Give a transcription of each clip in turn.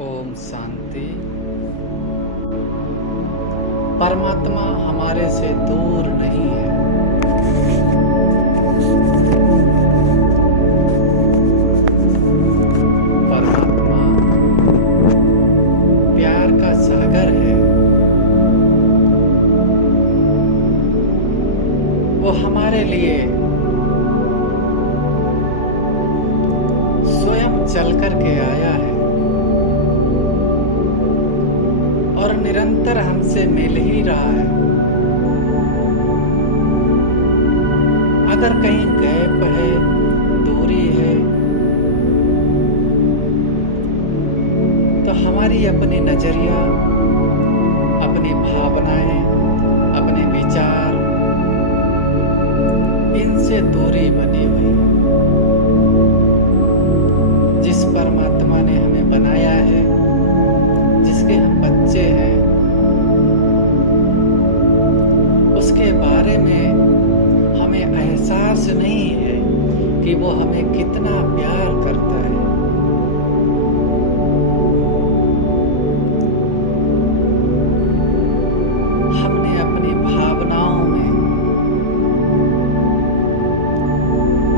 ओम शांति। परमात्मा हमारे से दूर नहीं है। परमात्मा प्यार का सागर है। वो हमारे लिए स्वयं चल कर के आया है और निरंतर हमसे मिल ही रहा है। अगर कहीं गैप है, दूरी है, तो हमारी अपनी नजरिया, अपनी भावनाएं, अपने विचार, इनसे दूरी बनी हुई है। जिस परमात्मा ने हमें बनाया है, जिसके हम बच्चे हैं, उसके बारे में हमें एहसास नहीं है कि वो हमें कितना प्यार करता है। हमने अपनी भावनाओं में,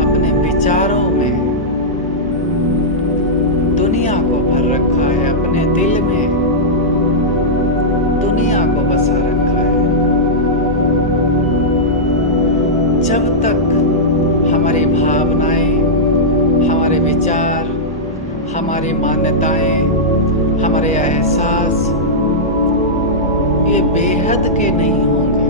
अपने विचारों में दुनिया को भर रखा है, अपने दिल में दुनिया को बसा रखा है। जब तक हमारी भावनाएं, हमारे विचार, हमारी मान्यताएं, हमारे एहसास ये बेहद के नहीं होंगे,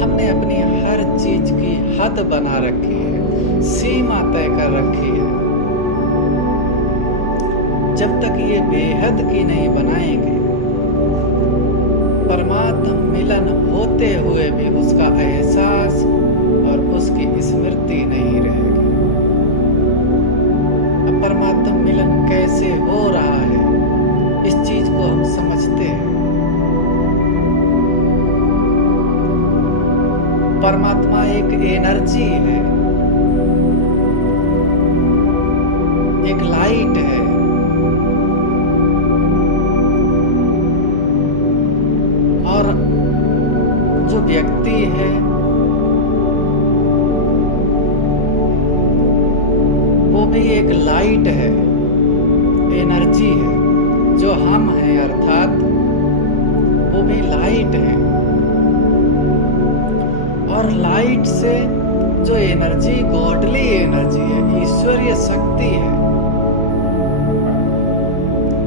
हमने अपनी हर चीज की हद बना रखी है, सीमा तय कर रखी है। जब तक ये बेहद की नहीं बनाएंगे, परमात्म मिलन होते हुए भी उसका एहसास और उसकी स्मृति नहीं रहेगी। अब परमात्म मिलन कैसे हो रहा है, इस चीज को हम समझते हैं। परमात्मा एक एनर्जी है, एक लाइट है। और जो व्यक्ति है वो भी एक लाइट है, एनर्जी है। जो हम हैं अर्थात वो भी लाइट है। और लाइट से जो एनर्जी गॉडली एनर्जी है, ईश्वरीय शक्ति है,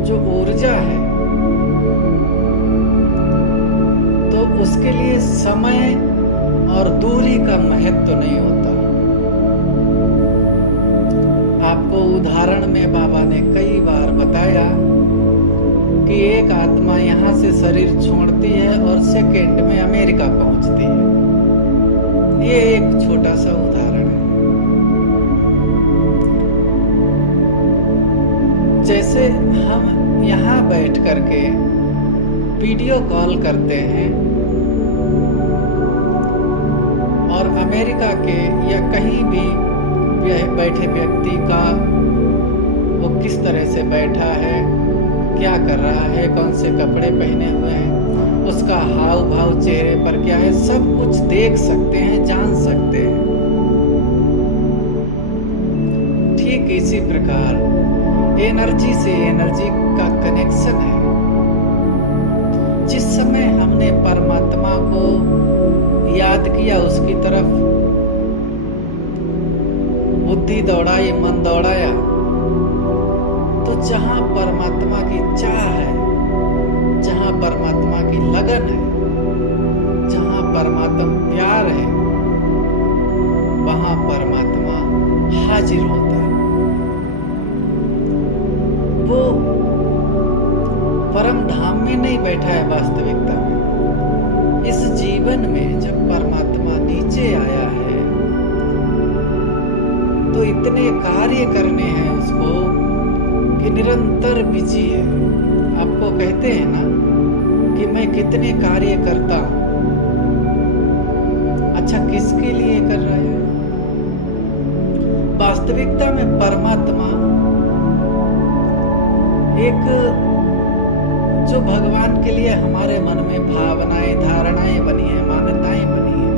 जो ऊर्जा है, तो उसके लिए समय और दूरी का महत्व नहीं होता। आपको उदाहरण में बाबा ने कई बार बताया कि एक आत्मा यहाँ से शरीर छोड़ती है और सेकंड में अमेरिका पहुंचती है। ये एक छोटा सा उदाहरण है। जैसे हम यहाँ बैठ करके वीडियो कॉल करते हैं और अमेरिका के या कहीं भी बैठे व्यक्ति का वो किस तरह से बैठा है, क्या कर रहा है, कौन से कपड़े पहने हुए हैं, उसका हाव भाव चेहरे पर क्या है, सब कुछ देख सकते हैं, जान सकते हैं। ठीक इसी प्रकार एनर्जी से एनर्जी का कनेक्शन है। जिस समय हमने परमात्मा को याद किया, उसकी तरफ बुद्धि दौड़ाई, मन दौड़ाया, तो जहां परमात्मा की चाह है, जहां परमात्मा की लगन है, जहां परमात्मा प्यार है, वहां परमात्मा हाजिर होता है। वो परम धाम में नहीं बैठा है, वास्तविकता में इस जीवन में जब परमात्मा नीचे आया है तो इतने कार्य करने हैं उसको कि निरंतर बिजी है। आपको कहते हैं ना कि मैं कितने कार्य करता हूं। अच्छा, किसके लिए कर रहे हैं? वास्तविकता में परमात्मा एक जो भगवान के लिए हमारे मन में भावनाएं, धारणाएं बनी है, मान्यताएं बनी है,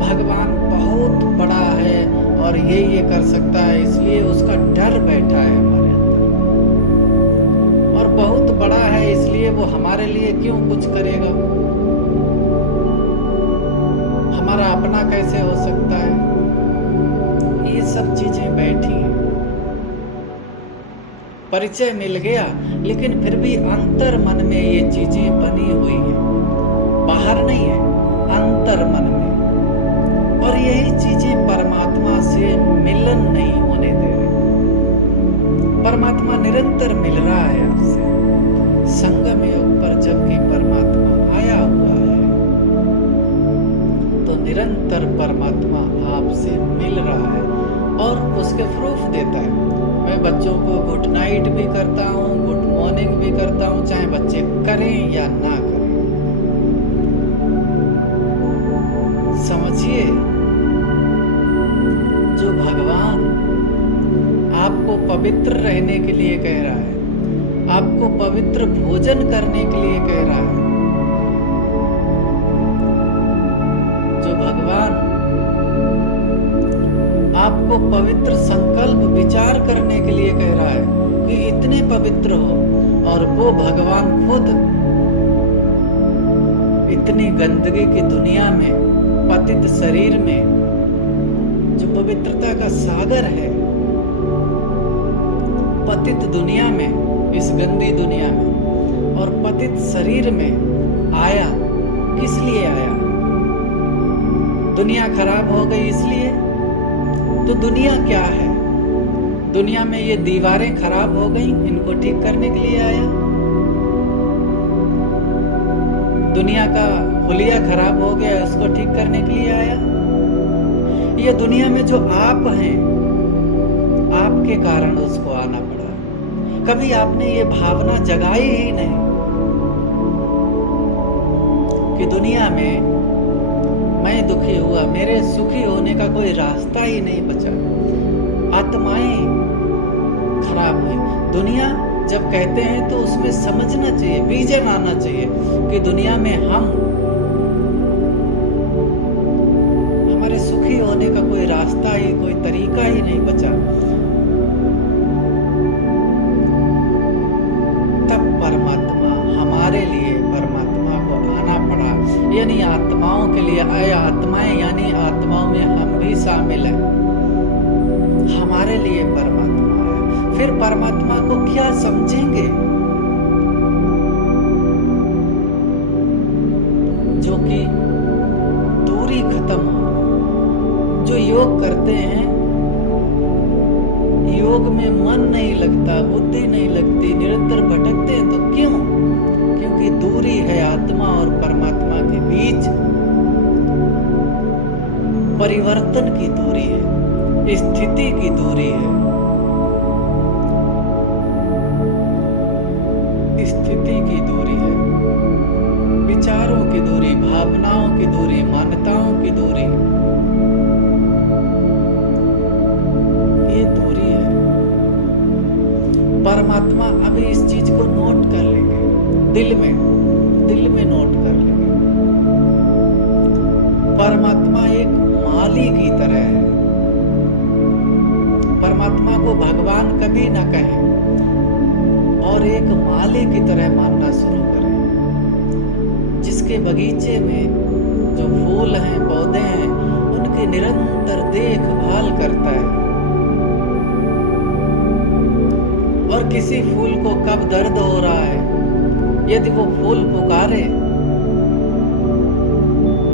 भगवान बहुत बड़ा है और ये कर सकता है, इसलिए उसका डर बैठा है हमारे अंदर, और बहुत बड़ा है इसलिए वो हमारे लिए क्यों कुछ करेगा, हमारा अपना कैसे हो सकता है। ये सब चीजें बैठी हैं, परिचय मिल गया, लेकिन फिर भी अंतर मन में ये चीजें बनी हुई हैं, बाहर नहीं है, अंतर मन में। और यही चीजें परमात्मा से मिलन नहीं होने दे रही। परमात्मा निरंतर मिल रहा है आपसे, संगम योग पर जबकि परमात्मा आया हुआ है, तो निरंतर परमात्मा आपसे मिल रहा है और उसके प्रूफ देता है। मैं बच्चों को गुड नाइट भी करता हूँ, गुड मॉर्निंग भी करता हूँ, चाहे बच्चे करें या ना करें। समझिए, जो भगवान आपको पवित्र रहने के लिए कह रहा है, आपको पवित्र भोजन करने के लिए कह रहा है, जो भगवान आपको पवित्र संकल्प विचार करने के लिए कह रहा है कि इतने पवित्र हो, और वो भगवान खुद इतनी गंदगी की दुनिया में, पतित शरीर में, जो पवित्रता का सागर है, पतित दुनिया में, इस गंदी दुनिया में और पतित शरीर में आया। किस लिए आया? दुनिया खराब हो गई इसलिए? तो दुनिया क्या है? दुनिया में ये दीवारें खराब हो गई, इनको ठीक करने के लिए आया। दुनिया का हुलिया खराब हो गया, उसको ठीक करने के लिए आया। ये दुनिया में जो आप हैं, आपके कारण उसको आना पड़ा। कभी आपने ये भावना जगाई ही नहीं कि दुनिया में मैं दुखी हुआ, मेरे सुखी होने का कोई रास्ता ही नहीं बचा, आत्माएं खराब हुई। दुनिया जब कहते हैं तो उसमें समझना चाहिए, विजन आना चाहिए कि दुनिया में हमारे सुखी होने का कोई रास्ता ही, कोई तरीका ही नहीं बचा। तब परमात्मा हमारे लिए, परमात्मा को आना पड़ा, यानी आत्माओं के लिए आया। आत्माएं यानी आत्माओं में हम भी शामिल हैं, हमारे लिए परमात्मा आया। फिर परमात्मा को क्या समझेंगे? जो कि दूरी खत्म हो। जो योग करते हैं, योग में मन नहीं लगता, बुद्धि नहीं लगती, निरंतर भटकते हैं, तो क्यों? क्योंकि दूरी है आत्मा और परमात्मा के बीच, परिवर्तन की दूरी है, स्थिति की दूरी है, स्थिति की दूरी है, विचारों की दूरी, भावनाओं की दूरी, मान्यताओं की दूरी, ये दूरी है। परमात्मा अभी इस चीज को नोट कर लेंगे, दिल में नोट कर लेंगे। परमात्मा एक माली की तरह है। परमात्मा को भगवान कभी न कहें और एक माली की तरह मानना शुरू करें, जिसके बगीचे में जो फूल हैं, पौधे हैं, उनकी निरंतर देखभाल करता है। और किसी फूल को कब दर्द हो रहा है, यदि वो फूल पुकारे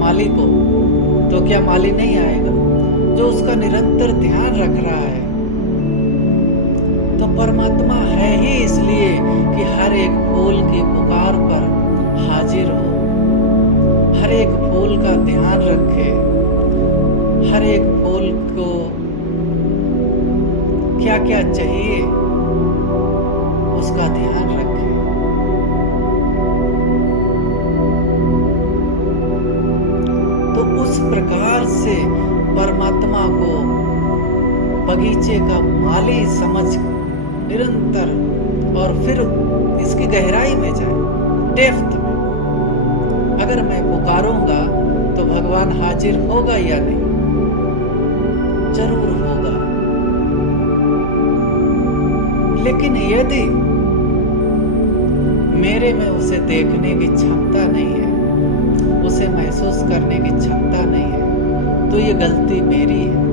माली को, तो क्या माली नहीं आएगा? जो उसका निरंतर ध्यान रख रहा है। तो परमात्मा है ही इसलिए कि हर एक फूल की पुकार पर हाजिर हो, हर एक फूल का ध्यान रखे, हर एक फूल को क्या क्या चाहिए उसका ध्यान रखे। तो उस प्रकार से परमात्मा को बगीचे का माली समझ निरंतर, और फिर इसकी गहराई में जाए, डेप्थ में। अगर मैं पुकारूंगा तो भगवान हाजिर होगा या नहीं? जरूर होगा। लेकिन यदि मेरे में उसे देखने की क्षमता नहीं है, उसे महसूस करने की क्षमता नहीं है, तो ये गलती मेरी है।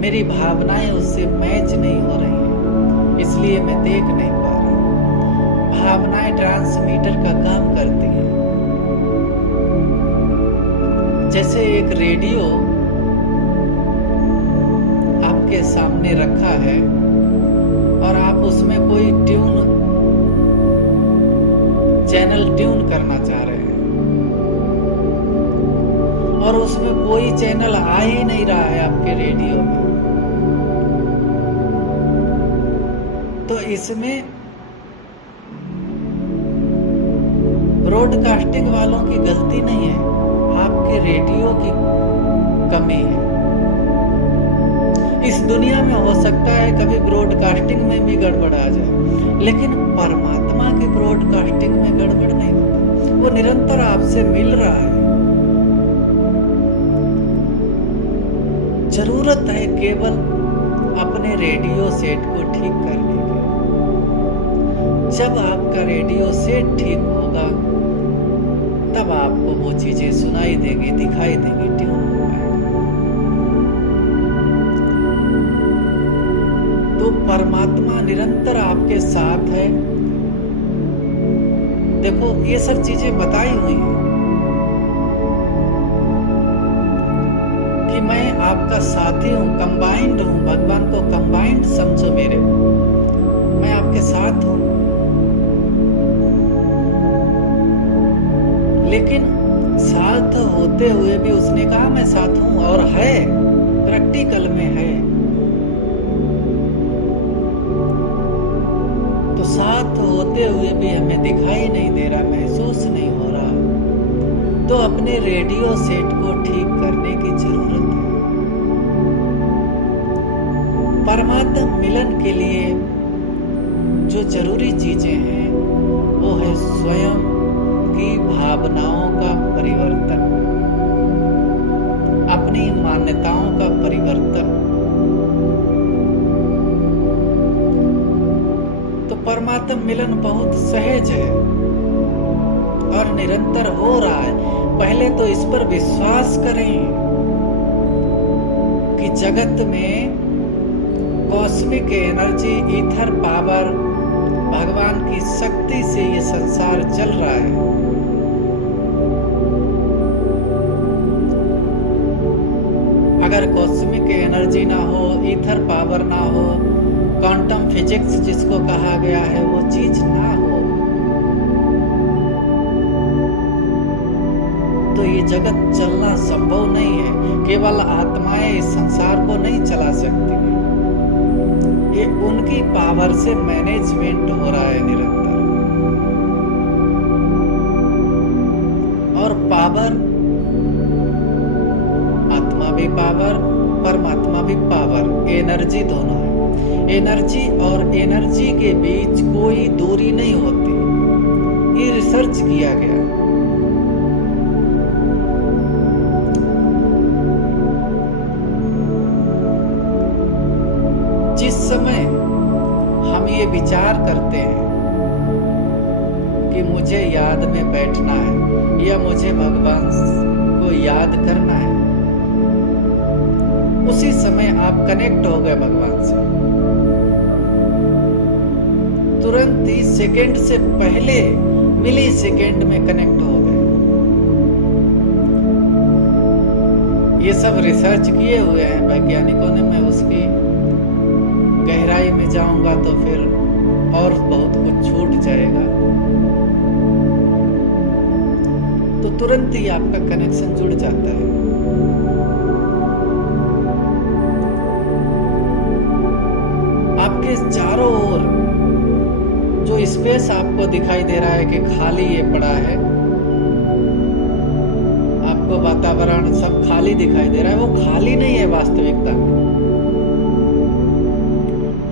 मेरी भावनाएं उससे मैच नहीं हो रही हैं, इसलिए मैं देख नहीं पा रहा। भावनाएं ट्रांसमीटर का काम करती हैं। जैसे एक रेडियो आपके सामने रखा है और आप उसमें कोई चैनल ट्यून करना चाह रहे हैं, और उसमें कोई चैनल आ ही नहीं रहा है आपके रेडियो में, तो इसमें ब्रॉडकास्टिंग वालों की गलती नहीं है, आपके रेडियो की कमी है। इस दुनिया में हो सकता है कभी ब्रॉडकास्टिंग में भी गड़बड़ आ जाए, लेकिन परमात्मा के ब्रॉडकास्टिंग में गड़बड़ नहीं होता। वो निरंतर आपसे मिल रहा है। जरूरत है केवल अपने रेडियो सेट को ठीक करने की। जब आपका रेडियो सेट ठीक होगा, तब आपको वो चीजें सुनाई देगी, दिखाई देगी, ट्यून हो पाएगी। तो परमात्मा निरंतर आपके साथ है। देखो, ये सब चीजें बताई हुई हैं कि मैं आपका साथी हूं, कंबाइंड हूं। भगवान को कंबाइंड समझो मेरे, मैं आपके साथ हूं। लेकिन साथ होते हुए भी उसने कहा मैं साथ हूं, और है, प्रैक्टिकल में है। तो साथ होते हुए भी हमें दिखाई नहीं दे रहा, महसूस नहीं हो रहा, तो अपने रेडियो सेट को ठीक करने की जरूरत है। परमात्मा मिलन के लिए जो जरूरी चीजें हैं वो है स्वयं की भावनाओं का परिवर्तन, अपनी मान्यताओं का परिवर्तन। तो परमात्मा मिलन बहुत सहज है और निरंतर हो रहा है। पहले तो इस पर विश्वास करें कि जगत में कॉस्मिक एनर्जी, ईथर पावर, भगवान की शक्ति से ये संसार चल रहा है। अगर कॉस्मिक एनर्जी ना हो, ईथर पावर ना हो, क्वांटम फिजिक्स जिसको कहा गया है वो चीज ना हो, तो ये जगत चलना संभव नहीं है। केवल आत्माएं इस संसार को नहीं चला सकती, ये उनकी पावर से मैनेजमेंट हो रहा है निरंतर। और पावर, आत्मा भी पावर, परमात्मा भी पावर, एनर्जी दोनों है। एनर्जी और एनर्जी के बीच कोई दूरी नहीं होती, ये रिसर्च किया गया। जिस समय हम ये विचार करते हैं कि मुझे याद में बैठना है या मुझे भगवान को याद करना है, उसी समय आप कनेक्ट हो गए भगवान से। तुरंत ही सेकंड से पहले मिली सेकंड में कनेक्ट हो गए। ये सब रिसर्च किए हुए हैं वैज्ञानिकों ने। मैं उसकी गहराई में जाऊंगा तो फिर और बहुत कुछ छूट जाएगा। तो तुरंत ही आपका कनेक्शन जुड़ जाता है। आपके चारों ओर जो स्पेस आपको दिखाई दे रहा है कि खाली ये पड़ा है, आपको वातावरण सब खाली दिखाई दे रहा है, वो खाली नहीं है वास्तविकता में।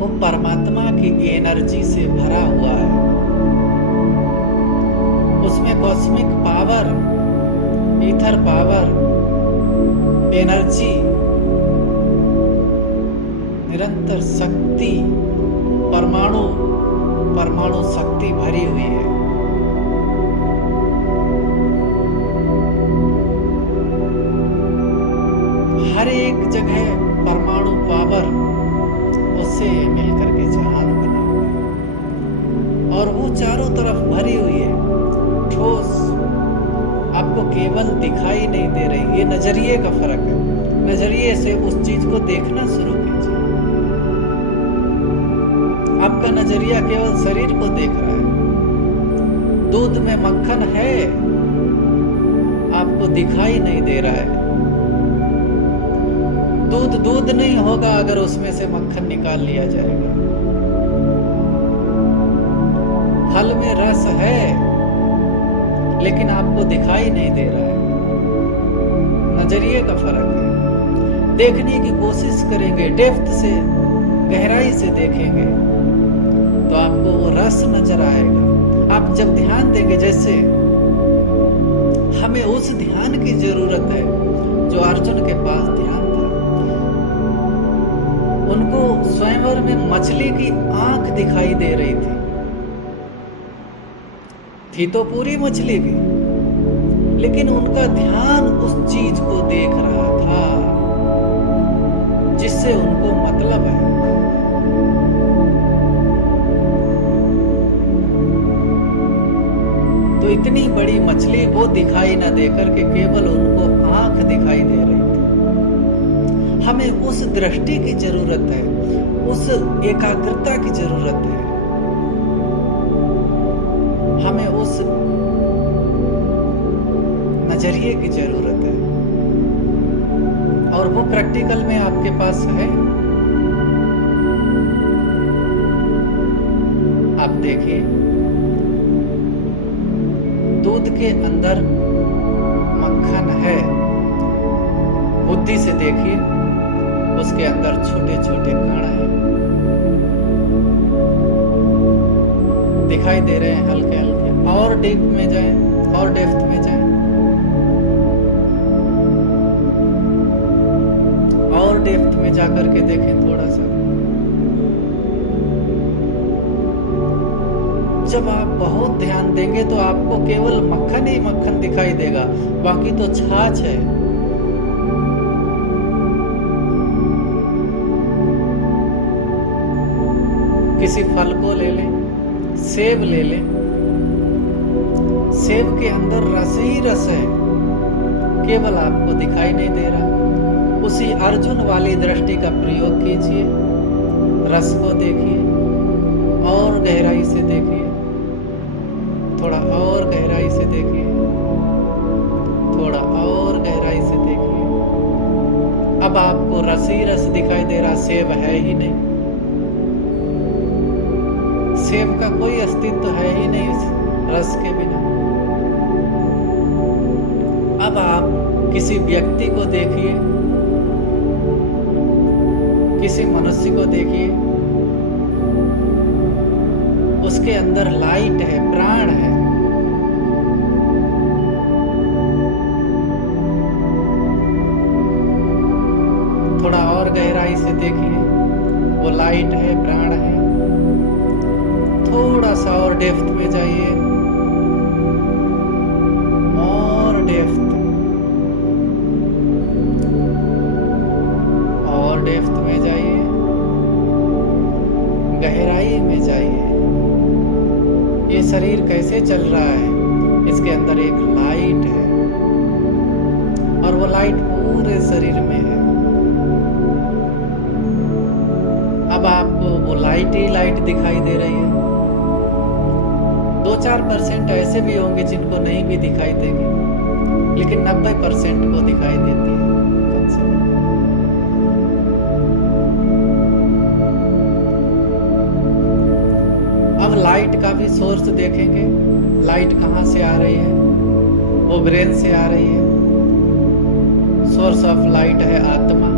वो परमात्मा की एनर्जी से भरा हुआ है। उसमें cosmic power, ether power, energy, निरंतर शक्ति, परमाणु शक्ति भरी हुई है। हर एक जगह परमाणु पावर उससे मिलकर के जहान बना हुआ है और वो चारों तरफ भरी हुई है, ठोस, आपको केवल दिखाई नहीं दे रही। ये नजरिए का फर्क है। नजरिए से उस चीज को देखना शुरू कीजिए। आपका नजरिया केवल शरीर को देख रहा है। दूध में मक्खन है, आपको दिखाई नहीं दे रहा है। दूध नहीं होगा अगर उसमें से मक्खन निकाल लिया जाएगा। फल में रस है लेकिन आपको दिखाई नहीं दे रहा है। नजरिए का फर्क है। देखने की कोशिश करेंगे, डेप्थ से, गहराई से देखेंगे तो आपको वो रस नजर आएगा। आप जब ध्यान देंगे, जैसे हमें उस ध्यान की जरूरत है जो अर्जुन के पास ध्यान था। उनको स्वयंवर में मछली की आंख दिखाई दे रही थी तो पूरी मछली की, लेकिन उनका ध्यान उस चीज को देख रहा था जिससे उनको मतलब है। तो इतनी बड़ी मछली वो दिखाई ना देकर के केवल उनको आंख दिखाई दे रही थी। हमें उस दृष्टि की जरूरत है, उस एकाग्रता की जरूरत है, हमें उस नजरिए की जरूरत है और वो प्रैक्टिकल में आपके पास है। आप देखिए, दूध के अंदर मक्खन है, बुद्धि से देखिए, उसके अंदर छोटे छोटे कण हैं, दिखाई दे रहे हैं हल्के हल्के। और डीप में जाएं, और डेप्थ में जाएं, और डेप्थ में जाकर के देखें थोड़ा सा। जब आप बहुत ध्यान देंगे तो आपको केवल मक्खन ही मक्खन दिखाई देगा, बाकी तो छाछ है। किसी फल को ले लें, सेब ले लें, सेब के अंदर रस ही रस है, केवल आपको दिखाई नहीं दे रहा। उसी अर्जुन वाली दृष्टि का प्रयोग कीजिए, रस को देखिए और गहराई से देखिए, थोड़ा और गहराई से देखिए, थोड़ा और गहराई से देखिए। अब आपको रस ही रस दिखाई दे रहा, सेब है ही नहीं। सेब का कोई अस्तित्व है ही नहीं इस रस के बिना। अब आप किसी व्यक्ति को देखिए, किसी मनुष्य को देखिए, उसके अंदर लाइट है, प्राण है। थोड़ा और गहराई से देखिए, वो लाइट है, प्राण है। थोड़ा सा और डेप्थ में जाइए, और डेप्थ, और डेप्थ में जाइए, गहराई में जाइए। ये शरीर कैसे चल रहा है? इसके अंदर एक लाइट है और वो लाइट पूरे शरीर में है। अब आपको वो लाइट ही लाइट दिखाई दे रही है। 2-4% ऐसे भी होंगे जिनको नहीं भी दिखाई देगी, लेकिन 90% को दिखाई देती है कम से कम। अब लाइट का भी सोर्स देखेंगे, लाइट कहाँ से आ रही है? वो ब्रेन से आ रही है। सोर्स ऑफ लाइट है आत्मा।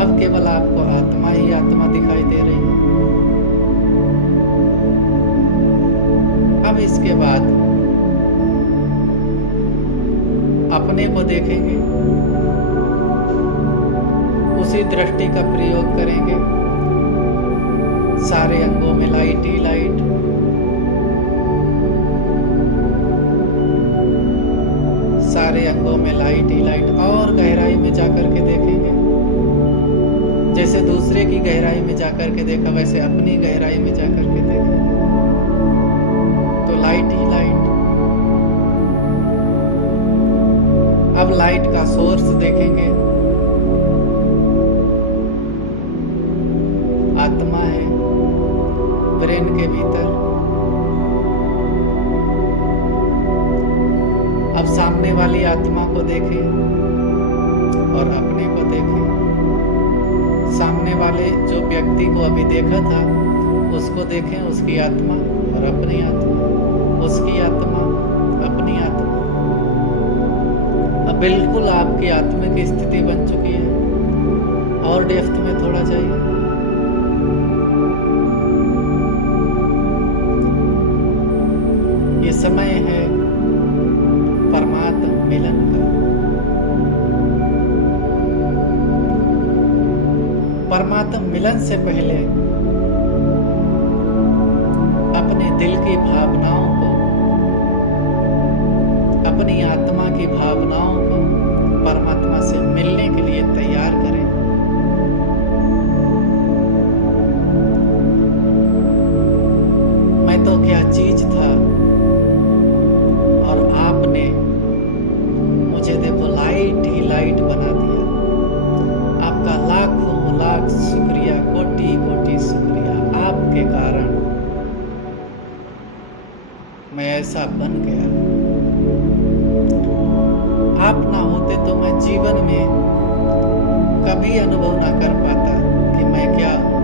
अब केवल आपको आत्मा ही आत्मा दिखाई दे रही है। अब इसके बाद अपने को देखेंगे, उसी दृष्टि का प्रयोग करेंगे। सारे अंगों में लाइट ही लाइट, सारे अंगों में लाइट ही लाइट, और गहराई में जाकर के देखेंगे। जैसे दूसरे की गहराई में जाकर के देखा, वैसे अपनी गहराई में जाकर के देखेंगे, तो लाइट ही लाइट। अब लाइट का सोर्स देखेंगे, आत्मा है ब्रेन के भीतर। अब सामने वाली आत्मा को देखें और अपने को देखें। सामने वाले जो व्यक्ति को अभी देखा था उसको देखें, उसकी आत्मा और अपनी आत्मा, उसकी आत्मा अपनी आत्मा। अब बिल्कुल आपकी आत्मा की स्थिति बन चुकी है। और डेप्थ में थोड़ा जाइए। ये समय है परमात्मा मिलन का। परमात्मा मिलन से पहले अपने दिल की भावनाओं को, अपनी आत्मा की भावनाओं को परमात्मा से मिलने के लिए तैयार करें। मैं तो क्या चीज था और आपने मुझे देखो लाइट ही लाइट बना दिया। आपका लाखों लाख शुक्रिया, कोटि कोटि शुक्रिया। आपके कारण मैं ऐसा बन गया। आप ना होते तो मैं जीवन में कभी अनुभव ना कर पाता कि मैं क्या हूं।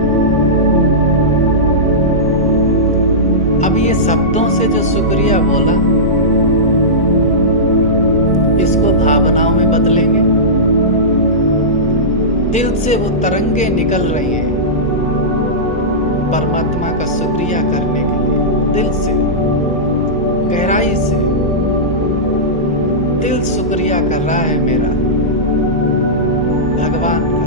अब ये शब्दों से जो शुक्रिया बोला, इसको भावनाओं में बदलेंगे। दिल से वो तरंगे निकल रही हैं परमात्मा का शुक्रिया करने के लिए। दिल से, गहराई से दिल शुक्रिया कर रहा है मेरा भगवान का।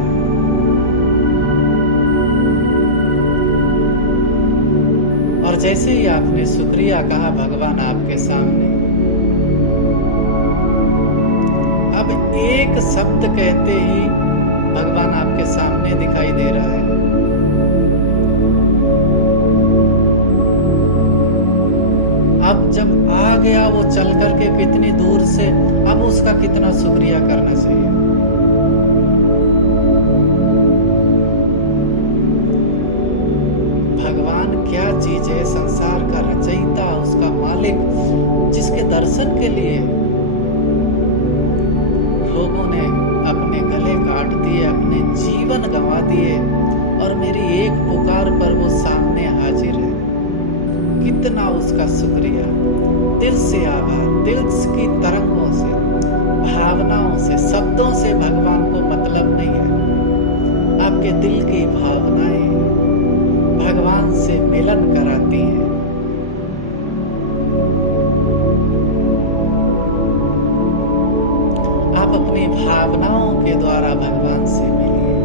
और जैसे ही आपने शुक्रिया कहा, भगवान आपके सामने। अब एक शब्द कहते ही भगवान आपके सामने दिखाई दे रहा है। अब जब आ गया वो चल करके कितनी दूर से, अब उसका कितना शुक्रिया करना चाहिए। भगवान क्या चीज है, संसार का रचयिता, उसका मालिक, जिसके दर्शन के लिए लोगों ने अपने गले काट दिए, अपने जीवन गंवा दिए, और मेरी एक पुकार पर वो सामने हाजिर है। कितना उसका शुक्रिया। दिल से आभार, दिल की तरंगों से, भावनाओं से, शब्दों से भगवान को मतलब नहीं है। आपके दिल की भावनाएं भगवान से मिलन कराती हैं। आप अपनी भावनाओं के द्वारा भगवान से मिलिए।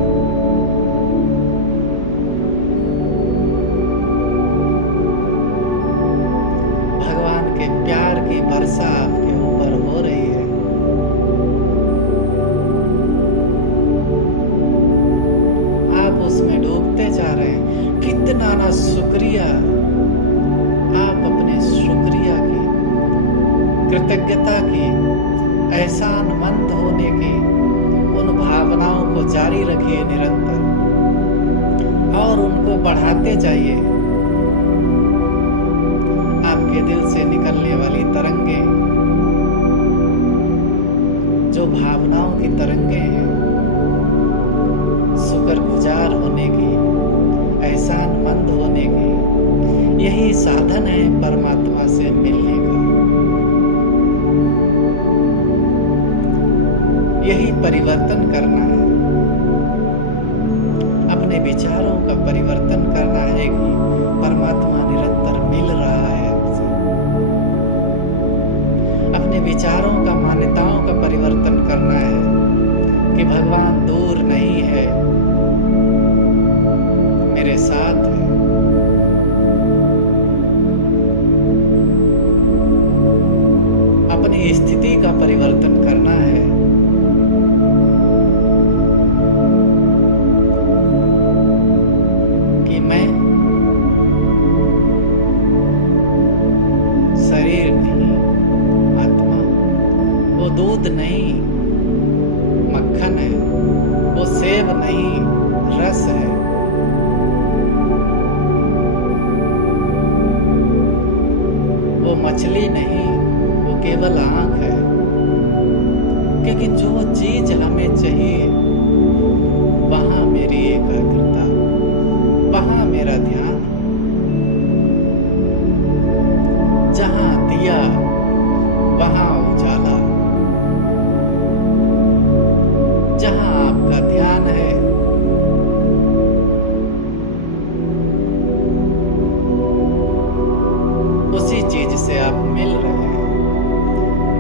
भगवान के प्यार की वर्षा आपके ऊपर हो रही है। आप उसमें डूबते जा रहे हैं। कितना ना शुक्रिया। आप अपने शुक्रिया की, कृतज्ञता की, एहसानमंद होने की उन भावनाओं को जारी रखिए निरंतर, और उनको बढ़ाते जाइए। आपके दिल से निकलने वाली तरंगे, जो भावनाओं की तरंगे हैं, शुक्रगुजार होने की, एहसानमंद होने की, यही साधन है परमात्मा से मिलने का। यही परिवर्तन करना है। विचारों का परिवर्तन करना है कि परमात्मा निरंतर मिल रहा है आपसे। अपने विचारों का, मान्यताओं का परिवर्तन करना है कि भगवान दूर नहीं है, मेरे साथ है। अपनी स्थिति का परिवर्तन करना है कि मैं शरीर नहीं, आत्मा, वो दूध नहीं मक्खन है, वो सेब नहीं रस है, वो मछली नहीं, वो केवल आँख है। क्योंकि जो चीज हमें चाहिए वहां मेरी एकाग्रता, वहां मेरा ध्यान, जहां दिया वहां उजाला, जहां आपका ध्यान है उसी चीज से आप मिल रहे हैं।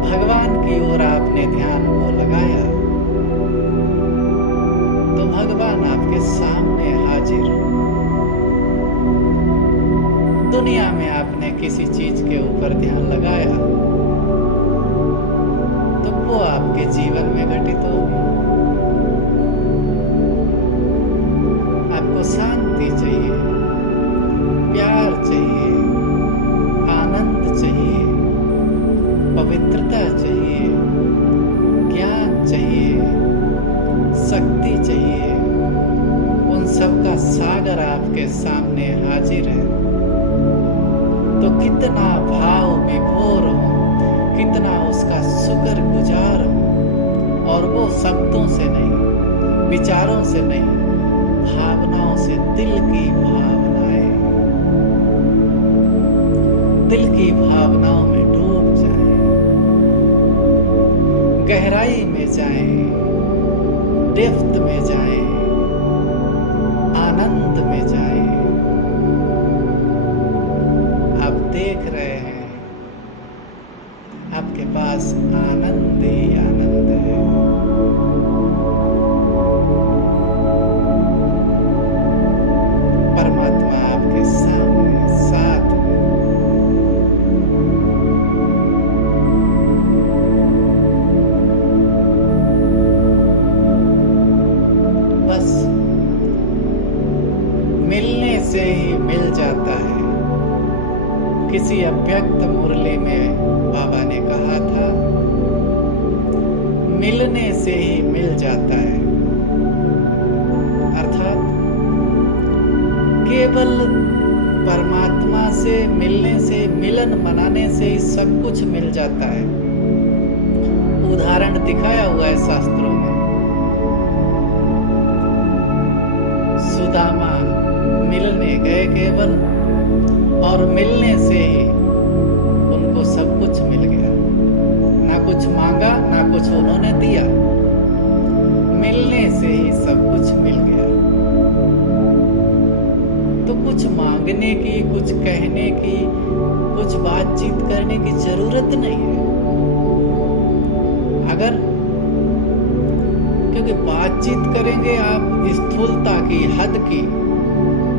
भगवान की ओर आपने ध्यान को लगाया तो भगवान आपके सामने हाजिर। दुनिया में आपने किसी चीज के ऊपर ध्यान लगाया तो वो आपके जीवन में घटित होगी। आपको शांति चाहिए, प्यार चाहिए, आनंद चाहिए, पवित्रता चाहिए, ज्ञान चाहिए, शक्ति चाहिए। उन सब का सागर आपके सामने हाजिर है। तो कितना भाव विभोर हो, कितना उसका शुक्रगुजार हो। और वो शब्दों से नहीं, विचारों से नहीं, भावनाओं से, दिल की भावनाएं, दिल की भावनाओं में डूब जाएं, गहराई में जाएं, डेप्थ में जाएं, आनंद में जाएं। आप देख रहे हैं आपके पास आनंद ही आनंद है। परमात्मा आपके सामने, साथ में। बस मिलने से ही मिल जाता है। किसी अव्यक्त मुरली में बाबा ने कहा था, मिलने से ही मिल जाता है। अर्थात केवल परमात्मा से मिलने से, मिलन मनाने से ही सब कुछ मिल जाता है। उदाहरण दिखाया हुआ है शास्त्रों में। सुदामा मिलने गए केवल, और मिलने से ही उनको सब कुछ मिल गया। ना कुछ मांगा, ना कुछ उन्होंने दिया, मिलने से ही सब कुछ मिल गया। तो कुछ मांगने की, कुछ कहने की, कुछ बातचीत करने की जरूरत नहीं है। अगर, क्योंकि बातचीत करेंगे आप स्थूलता की, हद की,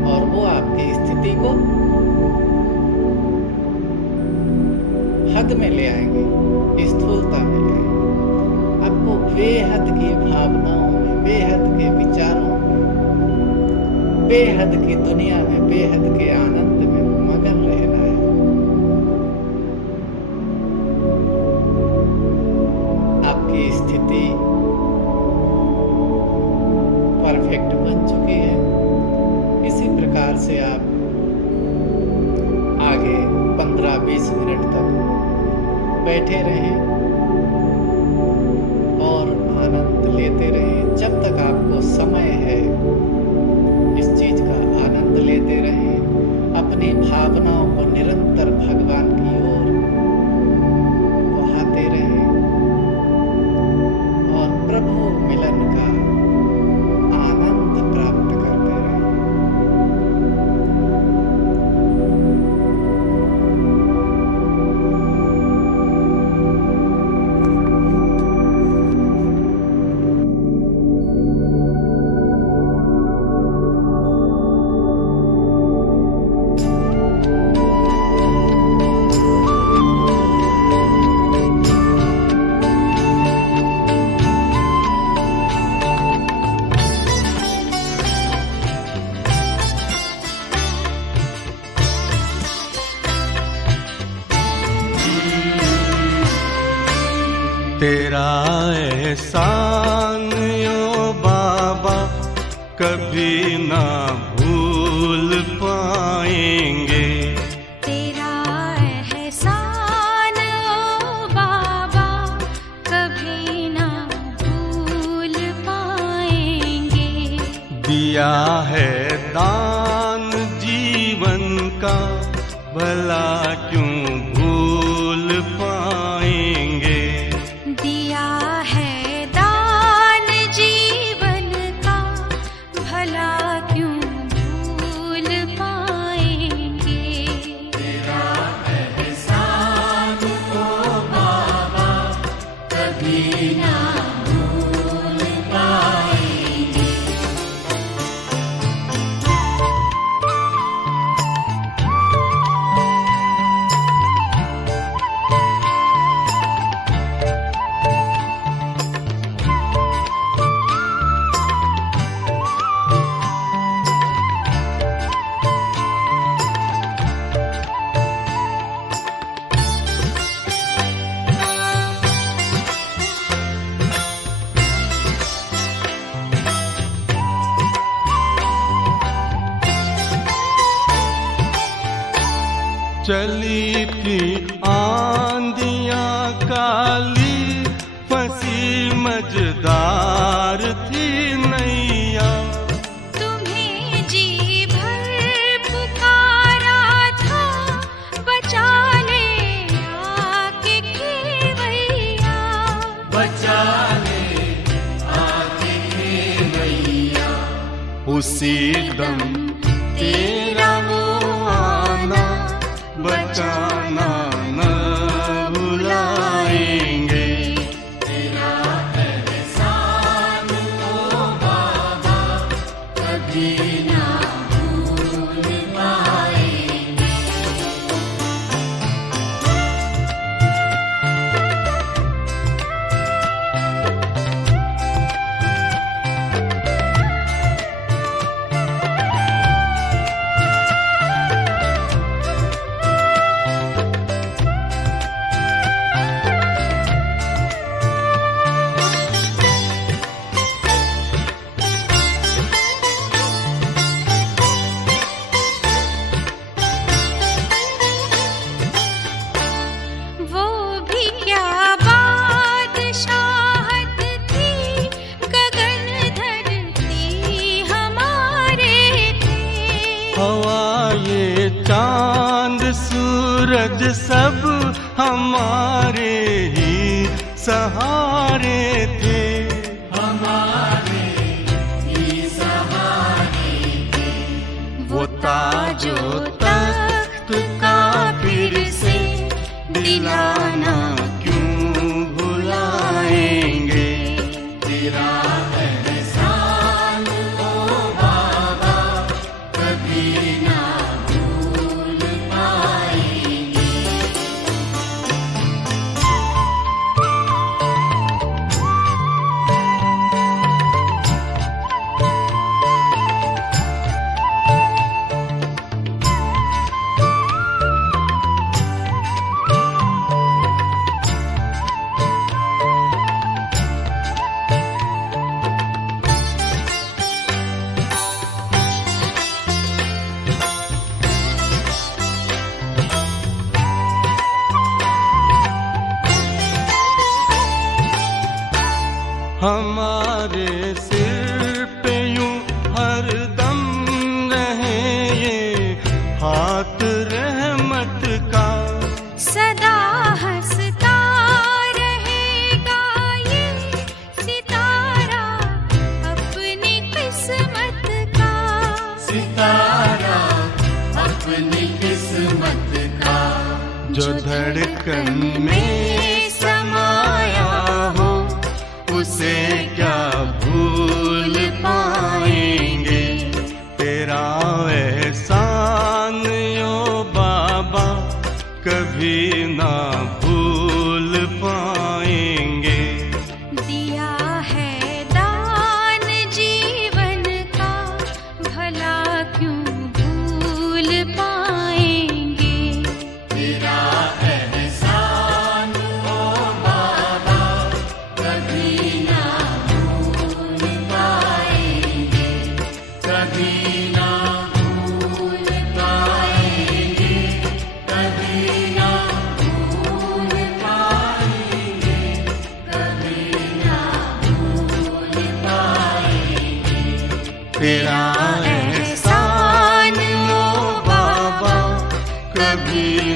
और वो आपकी स्थिति को हद में ले आएंगे, स्थूलता में ले आएंगे। आपको बेहद की भावनाओं में, बेहद के विचारों में, बेहद की दुनिया में, बेहद के आनंद में मगन रहना है। आपकी स्थिति परफेक्ट बन चुकी है। इसी प्रकार से आप आगे 15-20 मिनट तक बैठे रहें और आनंद लेते रहें। जब तक आपको समय है इस चीज का आनंद लेते रहें। अपनी भावनाओं को निरंतर भगवान की ओर बहाते रहें और प्रभु मिलन का आनंद प्राप्त करते रहें। तेरा एहसान ओ बाबा कभी ना भूल पाएंगे। तेरा एहसान ओ बाबा कभी ना भूल पाएंगे। दिया है दान जीवन का भला क्यों भूल पाएंगे। दिया है दान जीवन का भला क्यों भूल पाएंगे। तेरा एहसान ओ बाबा कभी ना भूल पाएंगे। चली थी आंधियां काली फंसी मझदार थी नैया। तुम्हें जी भर पुकारा था बचा ले आके खेवैया। बचा ले आके खेवैया। उसी दम तेरा वो आना बचाना न भुलाएंगे। तेरा एहसान ओ बाबा कभी ना भूल पाएंगे। वो भी क्या बादशाहत थी गगन धरती हमारे थे। हवा ये चांद सूरज सब हमारे ही सहारे थे। हमारे ही सहारे थे। वो ताजो तख्त का फिर से दिलाना क्यों भुलाएंगे। तेरा एहसान ओ बाबा कभी ना भूल पाएंगे। हमारे सिर पे यूं हरदम रहे ये हाथ रहमत का। सदा हंसता रहेगा ये सितारा अपनी किस्मत का। सितारा अपनी किस्मत का। जो धड़कन में समाया हो उसे क्या भूल पाएंगे। तेरा एहसान ओ बाबा कभी ना भूल पाएंगे। दिया है दान जीवन का भला क्यों भूल पाएंगे। तेरा एहसान ओ बाबा की